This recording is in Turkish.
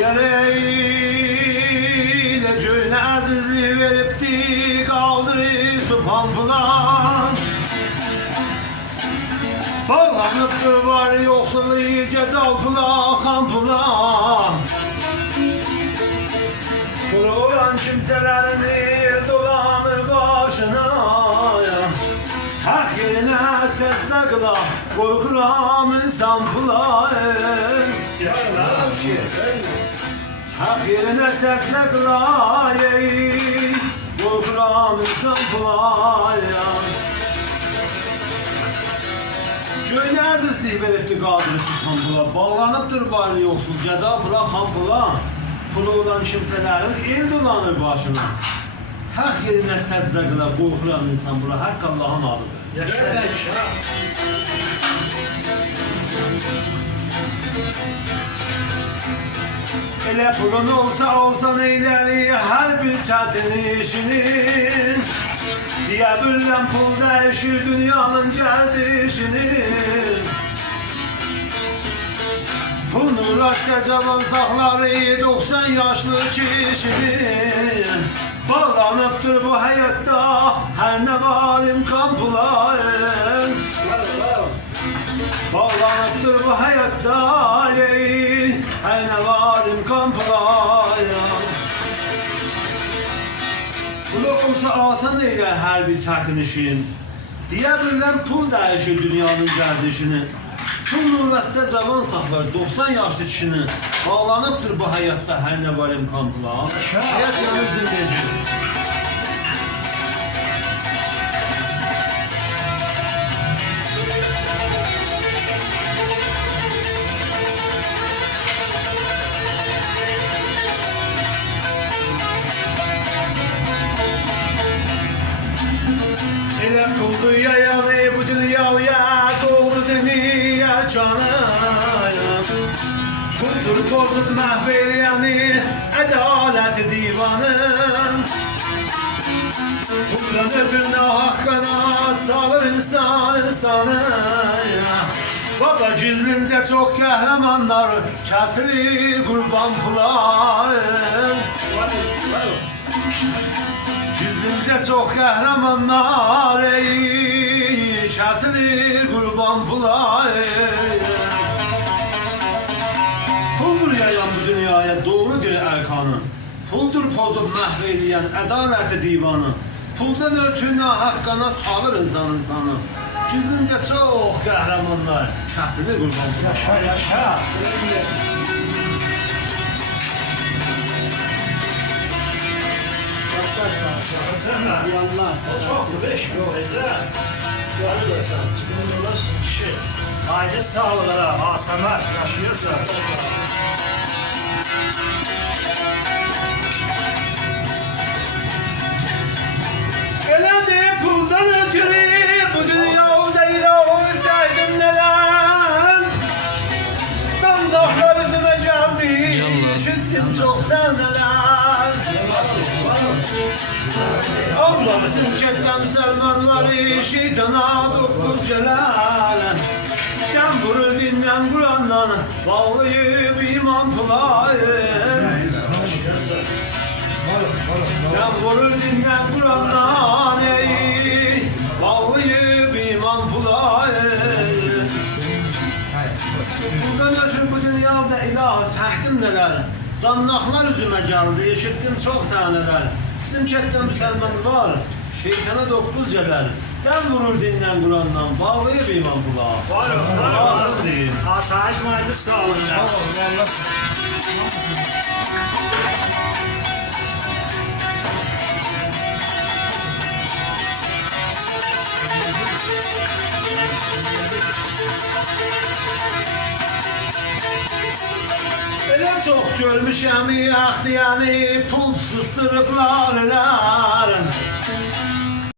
Yereyle göğüne azizliği veripti, kaldırı subhan bulan. Bağlanıptır var yoksul iyice dalpıla kampulan. Kulu olan kimselerin el dolanır başına. Hak yerine secde kıla, korkuram insan pula. Hak yerine secde kıla, korkuram insan pula. Göğüne azizliği veripti qadiri subhan pula. Bağlanıptır var yoksul cəda pula xampula. Pulu olan kimsələrin el dolanır başına. Hak yerine secde kıla, korkuram insan pula. Hak Allah'ın adıdır. Elə pulun olsa neyləri hər bir çətin işinin. Diyə bilən pul dəyişir dünyanın gəldişinin. Pul nuraqda cavan saxları 90 yaşlı kişinin. Bağlanıptır bu həyatda hər nə var imkan pula. Bağlanıptır bu həyatda hər nə var imkan pula. Pul olsa asan eylə hər bir çətin işin. Deyə bilən pul dəyişir dünyanın gəldişini. Pul nurvəstə cavan saxlar 90 yaşlı kişini. Bağlanıbdır bu həyatda hər nə var imkan pula. Həyat yanır zindəcir. Elə puldu yayanı bu dünyaya doğru demir canım. Puldur bozub məhv eləyəni ədalət divanın. Puldan öbürünə haqqına salır insan insanı. Baba gizlimcə çox qəhrəmanlar kəsilir qurban pula. Gizlimcə çox qəhrəmanlar kəsilir qurban pula. Puldur yayan bu dünyaya doğru deyir ərkanı. Puldur pozub məhv eləyən ədaləti divanı. Puldan ötünə haqqana salır insan insanı. Gizlimcə çox qəhrəmanlar kəsilir qurban pula. Yaşa, yaşa. O çoktu, 5 yıl oldu. Görürsen, çıkınırlasın kişi. Haydi sağlığa, asalar, yaşıyorsan. Elədi puldan ötürü bu dünya değil olacaydım neler. Dandaklar üzüme geldi, işittim çoktan neler. Allah Zümketten Selmanları şeytana dokuz celal. Can vurur dinlen Kur'an'dan bağlayıp iman pulayım. Can vurur dinlen Kur'an'dan bağlayıp iman pulayım. Buradan ötürü bu dünyada ilah çəkdim neler. Dannaqlar üzüme geldi, eşittim çok taneler. Bizim kəttə müsəlman var, şeytana 9 cələr. Dən vurur dinlən Qurandan, bağlayıb iman pula. Var olasın deyin. Asayiş maydı sağlığına. Elə çox görmüşəm yaxdiyanı, pul susturublar elər.